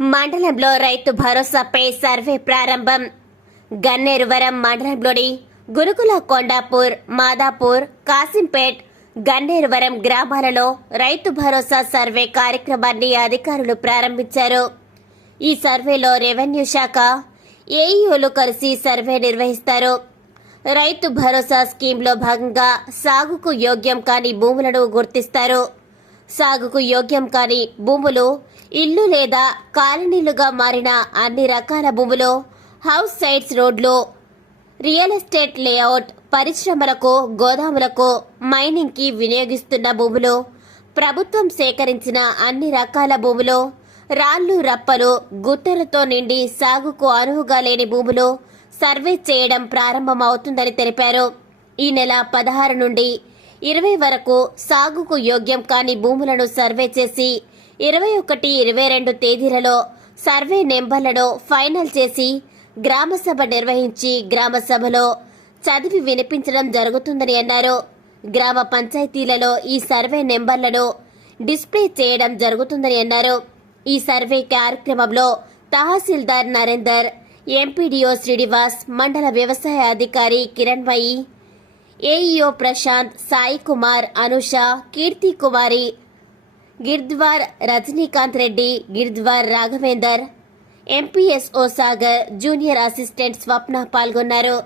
మండలంలో రైతు భరోసాపై సర్వే ప్రారంభం. గన్నేరువరం మండలంలోని గురుకుల కొండాపూర్ మాదాపూర్ కాసింపేట్ గన్నేరువరం గ్రామాలలో రైతు భరోసా సర్వే కార్యక్రమాన్ని అధికారులు ప్రారంభించారు. ఈ సర్వేలో రెవెన్యూ శాఖ ఏఈఓలు కలిసి సర్వే నిర్వహిస్తారు. రైతు భరోసా స్కీమ్లో భాగంగా సాగుకు యోగ్యం కాని భూములను గుర్తిస్తారు. సాగుకు యోగ్యం కాని భూములు ఇల్లు లేదా కాలనీలుగా మారిన అన్ని రకాల భూములు హౌస్ సైట్స్ రోడ్లు రియల్ ఎస్టేట్ లేఅవుట్ పరిశ్రమలకు గోదాములకు మైనింగ్కి వినియోగిస్తున్న భూములు ప్రభుత్వం సేకరించిన అన్ని రకాల భూములు రాళ్ళు రప్పలు గుట్టలతో నిండి సాగుకు అనువుగా లేని భూములు సర్వే చేయడం ప్రారంభమవుతుందని తెలిపారు. ఈ నెల పదహారు నుండి ఇరవై వరకు సాగుకు యోగ్యం కాని భూములను సర్వే చేసి ఇరవై ఒకటి ఇరవై రెండు తేదీలలో సర్వే నెంబర్లను ఫైనల్ చేసి గ్రామసభ నిర్వహించి గ్రామసభలో చదివి వినిపించడం జరుగుతుందని అన్నారు. గ్రామ పంచాయతీలలో ఈ సర్వే నెంబర్లను డిస్ప్లే చేయడం జరుగుతుందని అన్నారు. ఈ సర్వే కార్యక్రమంలో తహసీల్దార్ నరేందర్ ఎంపీడీఓ శ్రీనివాస్ మండల వ్యవసాయ అధికారి కిరణ్మయి ఏఈఓ ప్రశాంత్ సాయి కుమార్ అనుష కీర్తి కుమారి గిర్ద్వార్ Rajinikanth Reddy గిర్ద్వార్ Raghavender MPSO Sagar junior assistant Swapna పాల్గొన్నారు.